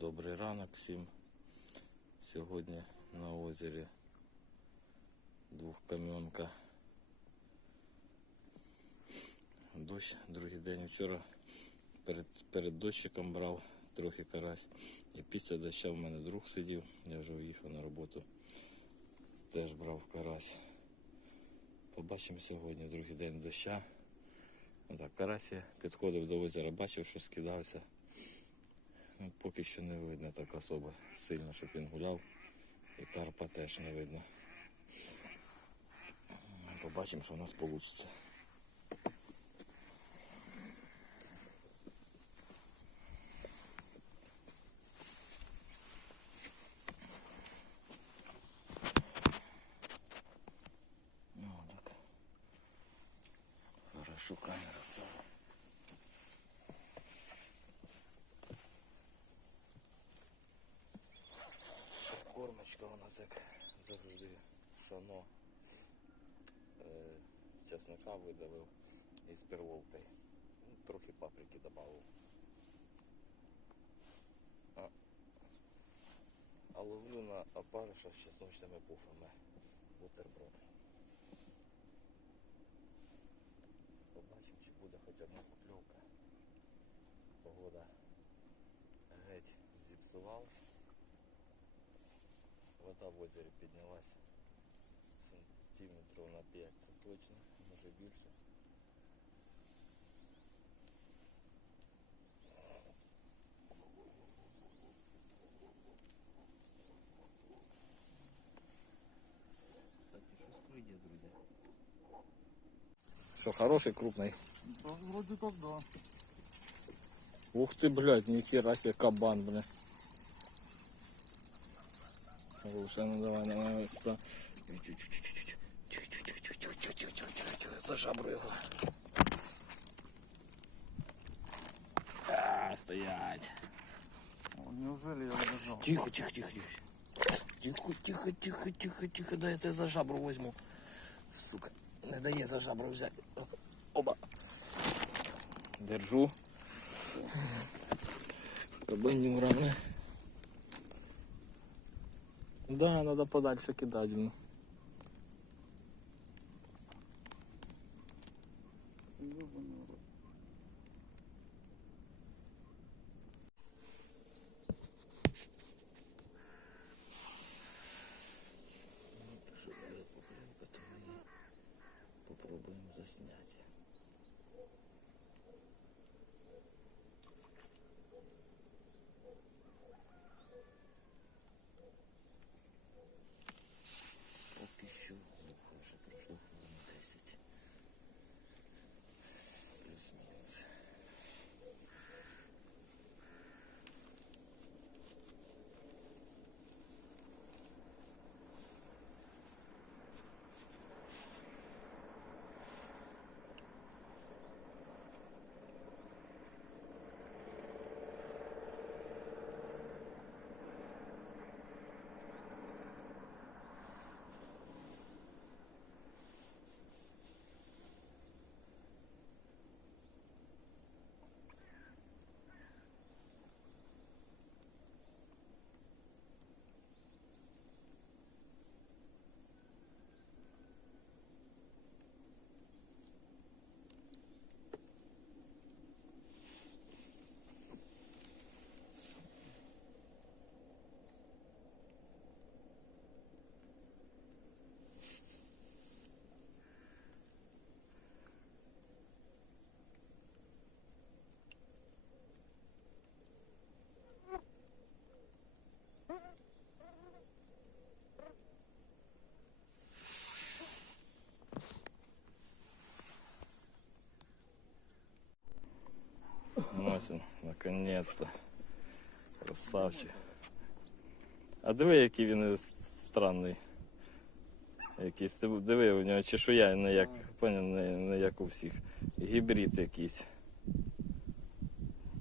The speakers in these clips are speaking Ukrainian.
Добрий ранок всім. Сьогодні на озері двохкам'янка. Дощ, другий день вчора перед, перед дощиком брав трохи карась. І після доща в мене друг сидів, я вже уїхав на роботу. Теж брав карась. Побачимо сьогодні, другий день доща. Отак, карась я підходив до озера, бачив, що скидався. Ну, поки що не видно так особо сильно, щоб він гуляв. І карпа теж не видно. Побачимо, що в нас вийде. Ну, так. Хорошо камера стала. Кормочка у нас як завжди шано. Е, чесника видавив із перловкою. Ну, Трохи паприки додав. А, а ловлю на опариша з чесночними пуфами. Бутерброд. Побачимо, чи буде хоч одна покльовка. Погода геть зіпсувалась. Вода в озері піднялася сантиметрів на 5, це точно, може більше. Кстати, щось клює, друзі. Що, хороший, крупний? Да, вроде так, да. Ух ты, блядь, нихера себе кабан, блядь. Слушай, ну давай, давай, сюда. За жабру его. А, стоять. О, неужели я удержал? Тихо, тихо, тихо, тихо. Тихо, тихо, тихо, тихо, тихо, дай я тебе за жабру возьму. Сука, не дає за жабру взять. Оба. Держу. Кабанюра, не? Да, надо подальше кидать. Мосин, наконец-то. Красавчик. А диви, який він странний. Якийсь диви, у нього чешуя не як, поняв, не, не як у всіх. Гібрид якийсь.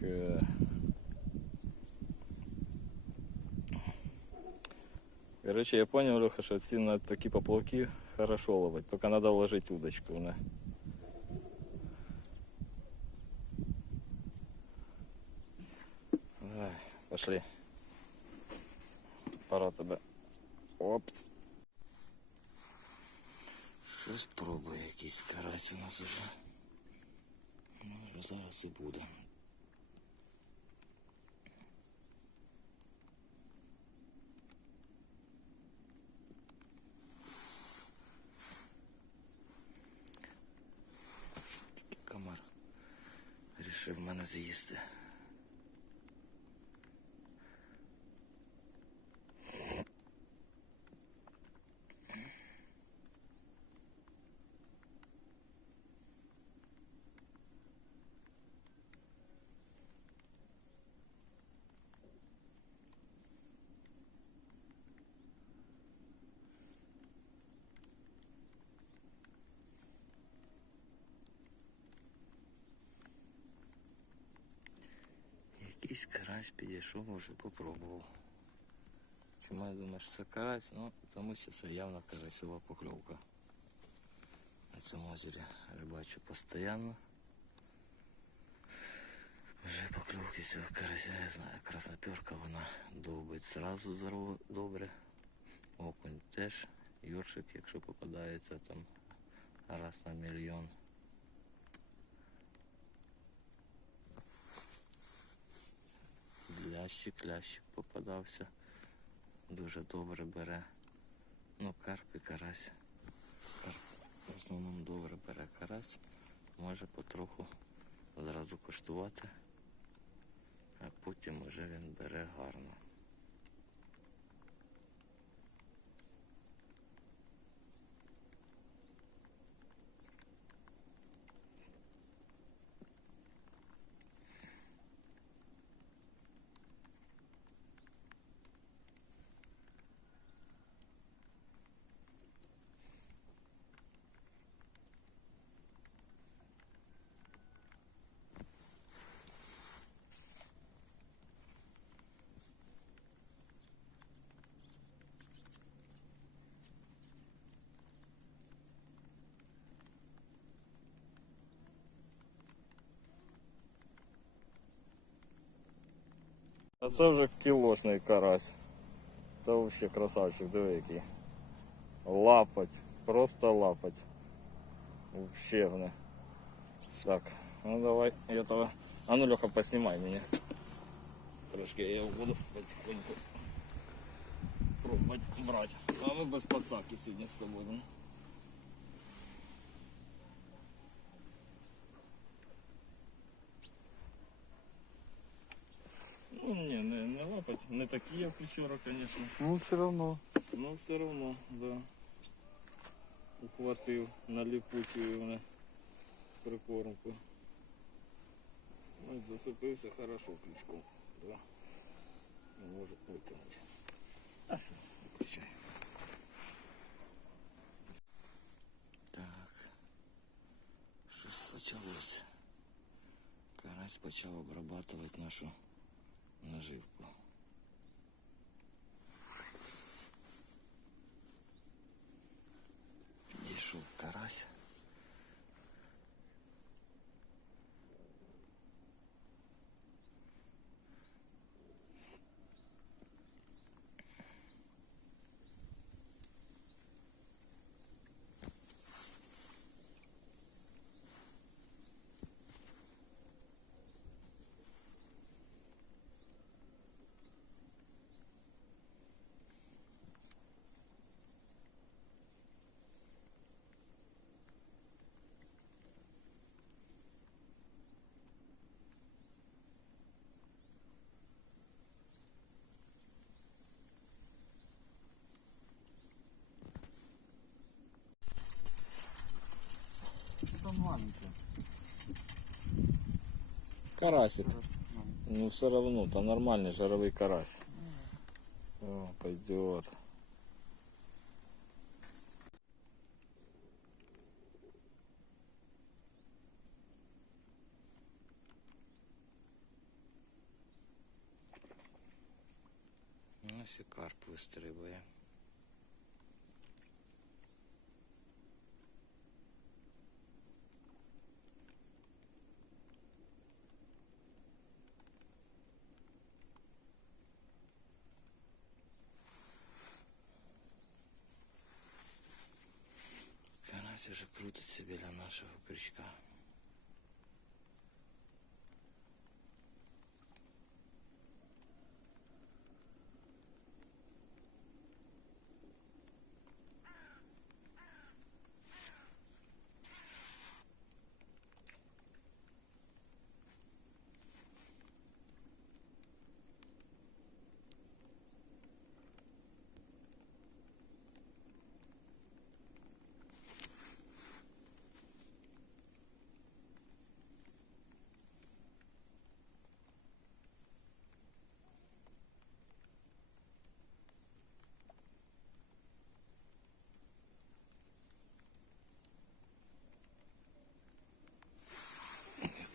К- Короче, я понял, Леха, що ці на такі поплавки хорошо ловить. Только надо вложить удочку. Не? Пошли. Пора тебе. Опт. Щось пробує якийсь карась у нас уже. Може зараз і буде. Комар рішив мене з'їсти. Якийсь карась підійшов, вже попробував. Чому я думаю, що це карась? Ну, тому що це явно карасьова покльовка. На цьому озері рибачу постійно. Вже покльовки цього карася, я знаю, красноперка вона довбить зразу здорово, добре. Окунь теж, юршик, якщо попадається там раз на мільйон. Лящик, лящик попадався. Дуже добре бере. Ну, карп і карась. Карп в основному добре бере карась. Може потроху одразу коштувати, а потім уже він бере гарно. А це вже кілошний карась. Це взагалі красавчик, диви який. Лапать, просто лапать. Вне. Так, ну давай, я того. А ну Леха, поснимай меня. Трошки я его буду потихоньку пробовать брать. А мы без подсаки сегодня с тобой. Не, не. Такі, як вчора, конечно. Ну, все равно. Но все равно, да. Ухватив на ліпучу мене прикормку. Ось зацепився хорошо крючком. Да. Не може витягнути. А все, виключай. Так. Щось почалось. Карась почав обрабатувати нашу наживку. Підійшов Карасик. Ну все равно, там нормальный жировый карась. О, пойдет. Ну, карп вистрибує. Карась уже крутиться біля нашого крючка.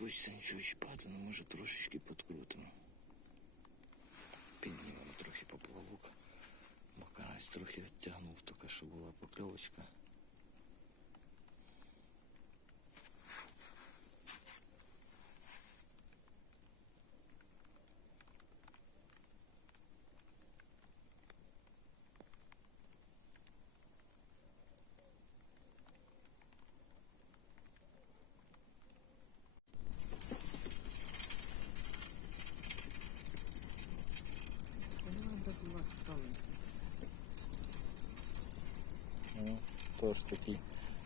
хочеться нічого чіпати, але може трошечки підкрутимо. Піднімемо трохи поплавок. Бо карась трохи відтягнув, тільки що була покльовочка. Теж такий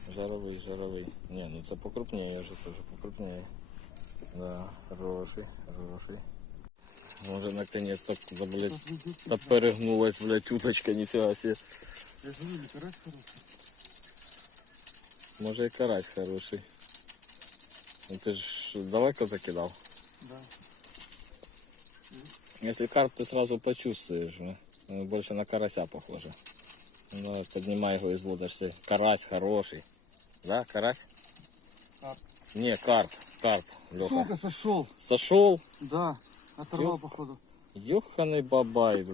жаровий, жаровий. Ні, ну це покрупніє вже, це вже покрупніє. Да, хороший, хороший. Може наконец-то, блядь, та перегнулась, блядь, уточка, ніфіга себе. Я же говорю, карась хороший. Може і карась хороший. Ну ти ж далеко закидав. Да. Если карп, ты сразу почувствуешь, ну, Он больше на карася похоже. Ну, поднимай его из водорослей. Карась хороший. Да, карась? Карп. Не, карп, карп, Леха. Сколько сошел? Сошел, Да. Оторвал, походу. ёханый бабай, блядь.